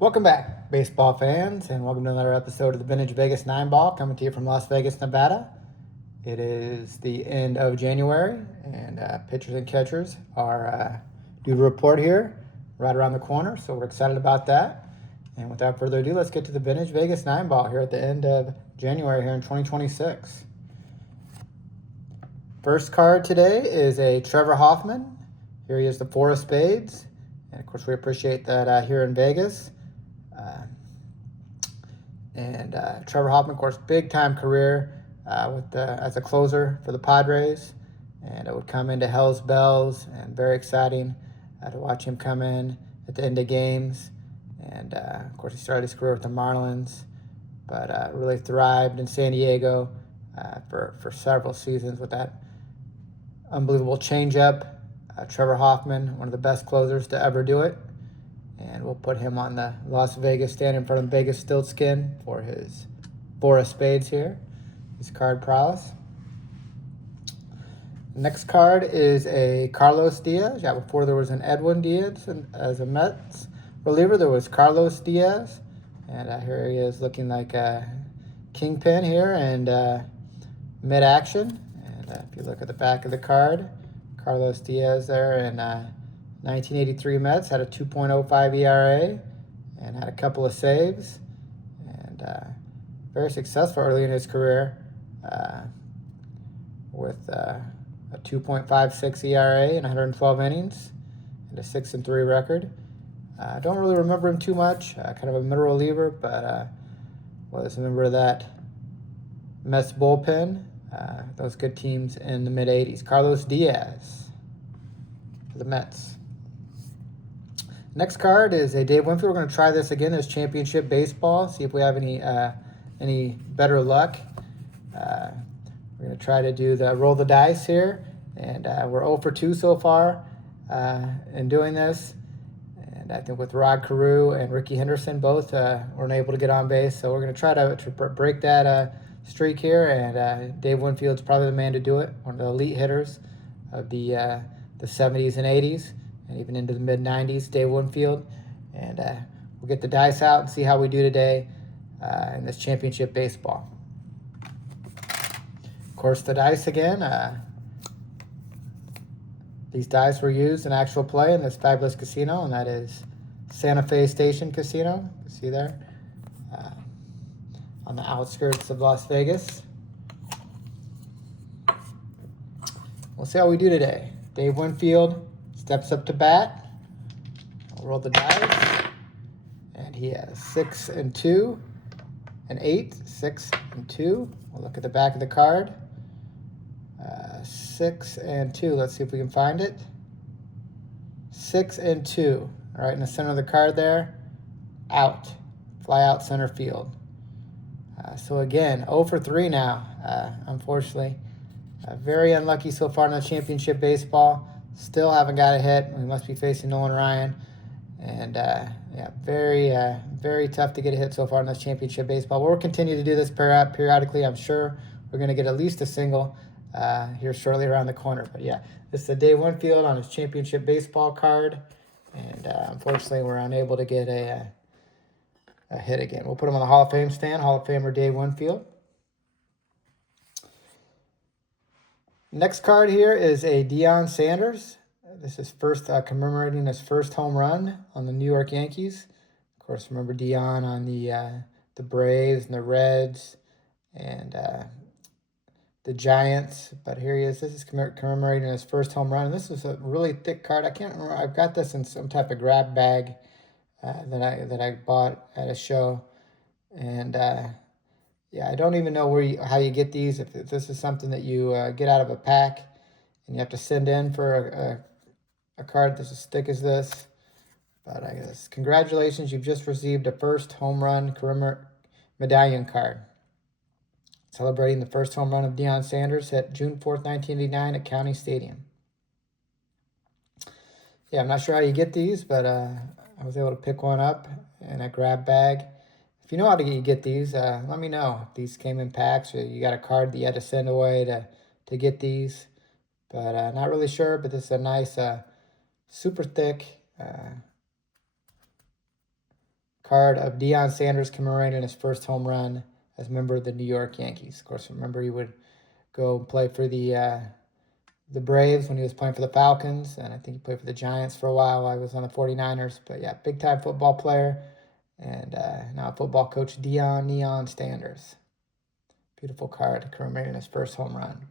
Welcome back, baseball fans, and welcome to another episode of the Vintage Vegas 9 Ball, coming to you from Las Vegas, Nevada. It is the end of January, and pitchers and catchers are due to report here right around the corner, so we're excited about that. And without further ado, let's get to the Vintage Vegas 9 Ball here at the end of January here in 2026. First card today is a Trevor Hoffman. Here he is, the Four of Spades. And of course, we appreciate that here in Vegas. Trevor Hoffman, of course, big time career as a closer for the Padres, and it would come into Hell's Bells, and very exciting to watch him come in at the end of games. And of course, he started his career with the Marlins, but really thrived in San Diego for several seasons with that unbelievable changeup. Trevor Hoffman, one of the best closers to ever do it. And we'll put him on the Las Vegas stand in front of VEGASTILTSKIN for his Four of Spades here, his card prowess. Next card is a Carlos Diaz. Yeah, before there was an Edwin Diaz as a Mets reliever, there was Carlos Diaz. And here he is looking like a kingpin here and mid-action. And if you look at the back of the card, Carlos Diaz there in 1983 Mets, had a 2.05 ERA and had a couple of saves, and very successful early in his career with a 2.56 ERA and 112 innings and a 6-3 record. I don't really remember him too much, kind of a middle reliever, but was a member of that Mets bullpen, those good teams in the mid-'80s. Carlos Diaz for the Mets. Next card is a Dave Winfield. We're going to try this again. This championship baseball. See if we have any better luck. We're going to try to do the roll the dice here, and we're 0 for 2 so far in doing this. And I think with Rod Carew and Ricky Henderson both weren't able to get on base, so we're going to try to break that streak here. And Dave Winfield's probably the man to do it. One of the elite hitters of the 70s and 80s. And even into the mid-'90s, Dave Winfield. And we'll get the dice out and see how we do today in this championship baseball. Of course, the dice again. These dice were used in actual play in this fabulous casino, and that is Santa Fe Station Casino. You see there on the outskirts of Las Vegas. We'll see how we do today. Dave Winfield steps up to bat. I'll roll the dice. And he has 6 and 2 and 8. 6 and 2. We'll look at the back of the card. 6 and 2. Let's see if we can find it. 6 and 2. All right, in the center of the card there. Out. Fly out center field. So again, 0 for 3 now, unfortunately. Very unlucky so far in the championship baseball. Still haven't got a hit. We must be facing Nolan Ryan. And, yeah, very tough to get a hit so far in this championship baseball. We'll continue to do this periodically. I'm sure we're going to get at least a single here shortly around the corner. But, yeah, this is a Dave Winfield on his championship baseball card. And, unfortunately, we're unable to get a hit again. We'll put him on the Hall of Fame stand, Hall of Famer Dave Winfield. Next card here is a Deion Sanders. This is commemorating his first home run on the New York Yankees. Of course, remember Deion on the Braves and the Reds and the Giants. But here he is. This is commemorating his first home run. And this is a really thick card. I can't remember. I've got this in some type of grab bag that I bought at a show. And yeah, I don't even know how you get these. If this is something that you get out of a pack and you have to send in for a card that's as thick as this. But I guess, congratulations, you've just received a first home run medallion card. Celebrating the first home run of Deion Sanders, hit June 4th, 1989 at County Stadium. Yeah, I'm not sure how you get these, but I was able to pick one up in a grab bag. If you know how to get these, let me know. If these came in packs or you got a card that you had to send away to get these. But not really sure, but this is a nice, super thick card of Deion Sanders commemorating his first home run as a member of the New York Yankees. Of course, remember he would go play for the Braves when he was playing for the Falcons, and I think he played for the Giants for a while he was on the 49ers. But yeah, big-time football player, and now football coach Deion Neon Sanders. Beautiful card commemorating his first home run.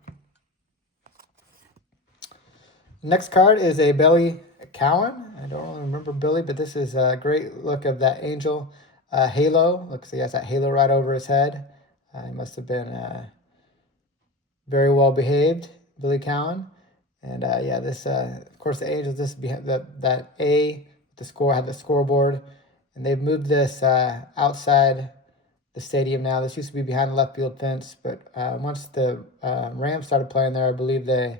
Next card is a Billy Cowan. I don't really remember Billy, but this is a great look of that Angel halo. Looks like he has that halo right over his head. He must have been very well behaved, Billy Cowan. And yeah, this of course the Angels. This that A, the score had the scoreboard, and they've moved this outside the stadium now. This used to be behind the left field fence, but once the Rams started playing there, I believe they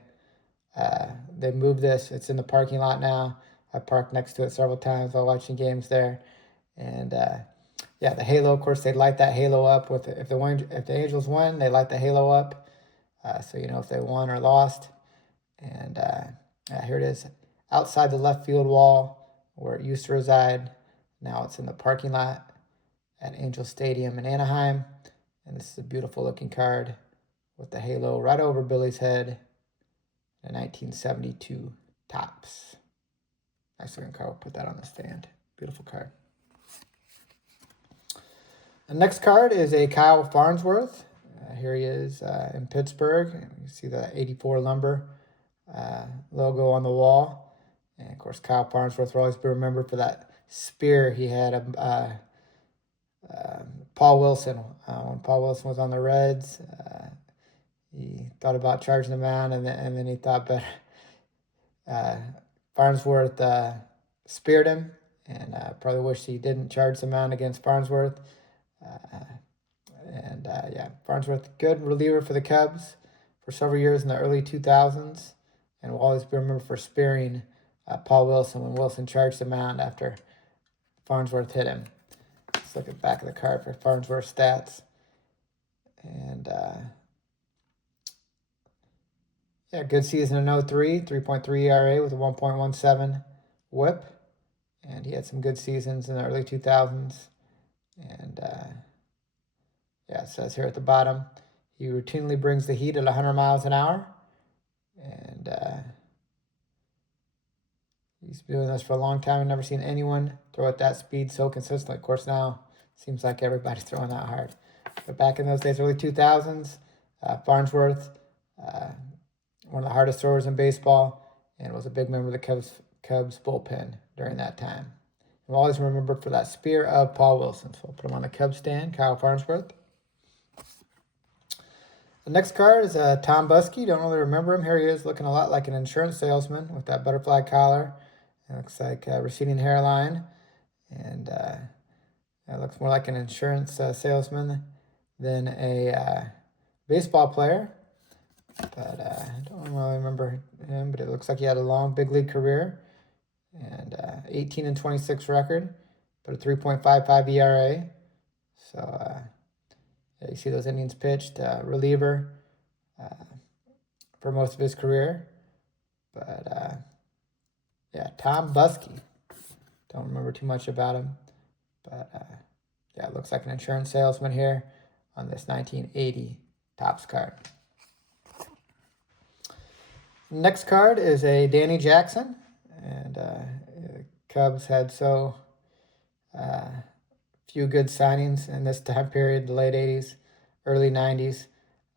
moved this. It's in the parking lot now. I parked next to it several times while watching games there. And yeah, the halo, of course, they light that halo up with if the Angels win, they light the halo up, so you know if they won or lost. And yeah, here it is, outside the left field wall where it used to reside. Now it's in the parking lot at Angel Stadium in Anaheim. And this is a beautiful looking card with the halo right over Billy's head. A 1972 Topps. Nice looking card. We'll put that on the stand. Beautiful card. The next card is a Kyle Farnsworth. Here he is in Pittsburgh. You see the 84 Lumber logo on the wall. And of course, Kyle Farnsworth will always be remembered for that spear he had of Paul Wilson. When Paul Wilson was on the Reds, he thought about charging the mound, and then he thought better. Farnsworth speared him, and probably wish he didn't charge the mound against Farnsworth. Yeah, Farnsworth, good reliever for the Cubs for several years in the early 2000s, and will always be remembered for spearing Paul Wilson when Wilson charged the mound after Farnsworth hit him. Let's look at the back of the card for Farnsworth stats. And yeah, good season in 03, 3.3 ERA with a 1.17 whip. And he had some good seasons in the early 2000s. And yeah, it says here at the bottom, he routinely brings the heat at 100 miles an hour. And he's been doing this for a long time. I've never seen anyone throw at that speed so consistently. Of course, now it seems like everybody's throwing that hard. But back in those days, early 2000s, Farnsworth, one of the hardest throwers in baseball, and was a big member of the Cubs bullpen during that time. We'll always remember for that spear of Paul Wilson. So we'll put him on the Cubs stand, Kyle Farnsworth. The next card is Tom Buskey. Don't really remember him. Here he is looking a lot like an insurance salesman with that butterfly collar. It looks like a receding hairline. And it looks more like an insurance salesman than a baseball player. But I don't really remember him, but it looks like he had a long big league career. And 18-26 record, but a 3.55 ERA. So yeah, you see those innings pitched, reliever for most of his career. But yeah, Tom Buskey. Don't remember too much about him. But yeah, it looks like an insurance salesman here on this 1980 Topps card. Next card is a Danny Jackson. And Cubs had so few good signings in this time period, the late 80s, early 90s,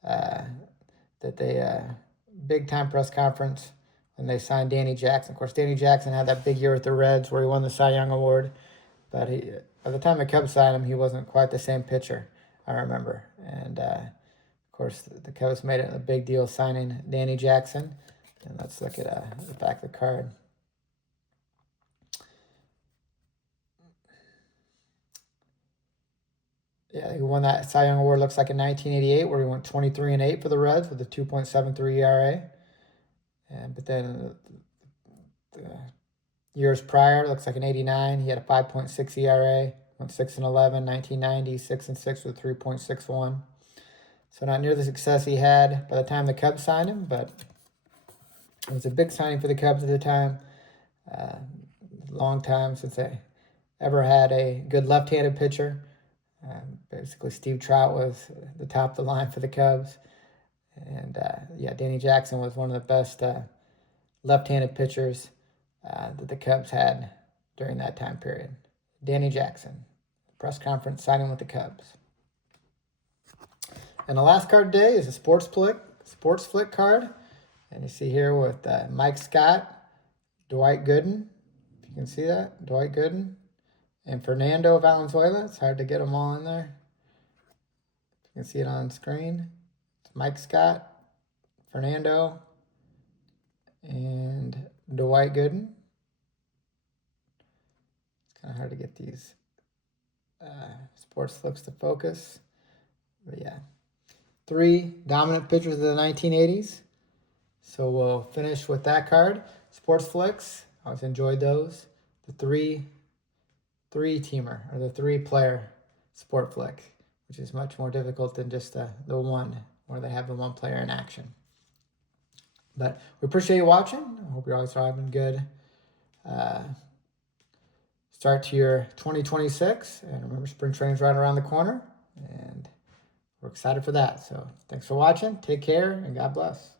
that they, big time press conference when they signed Danny Jackson. Of course, Danny Jackson had that big year with the Reds where he won the Cy Young Award, but by the time the Cubs signed him, he wasn't quite the same pitcher, I remember. And of course, the Cubs made it a big deal signing Danny Jackson. And let's look at the back of the card. Yeah, he won that Cy Young Award, looks like in 1988, where he went 23-8 for the Reds with a 2.73 ERA. But then the years prior, looks like in 89, he had a 5.6 ERA, went 6-11, 1990, 6-6 with 3.61. So not near the success he had by the time the Cubs signed him, but it was a big signing for the Cubs at the time. Long time since they ever had a good left-handed pitcher. Basically, Steve Trout was the top of the line for the Cubs. And yeah, Danny Jackson was one of the best left-handed pitchers that the Cubs had during that time period. Danny Jackson, press conference signing with the Cubs. And the last card today is a Sports Flick card. And you see here with Mike Scott, Dwight Gooden, if you can see that, Dwight Gooden, and Fernando Valenzuela. It's hard to get them all in there. You can see it on screen. It's Mike Scott, Fernando, and Dwight Gooden. It's kind of hard to get these sports flips to focus. But yeah, 3 dominant pitchers of the 1980s. So we'll finish with that card. Sports flicks, I always enjoyed those. The three-teamer, or the 3-player sport flick, which is much more difficult than just the one, where they have the 1 player in action. But we appreciate you watching. I hope you're always having a good start to your 2026. And remember, spring training's right around the corner. And we're excited for that. So thanks for watching. Take care, and God bless.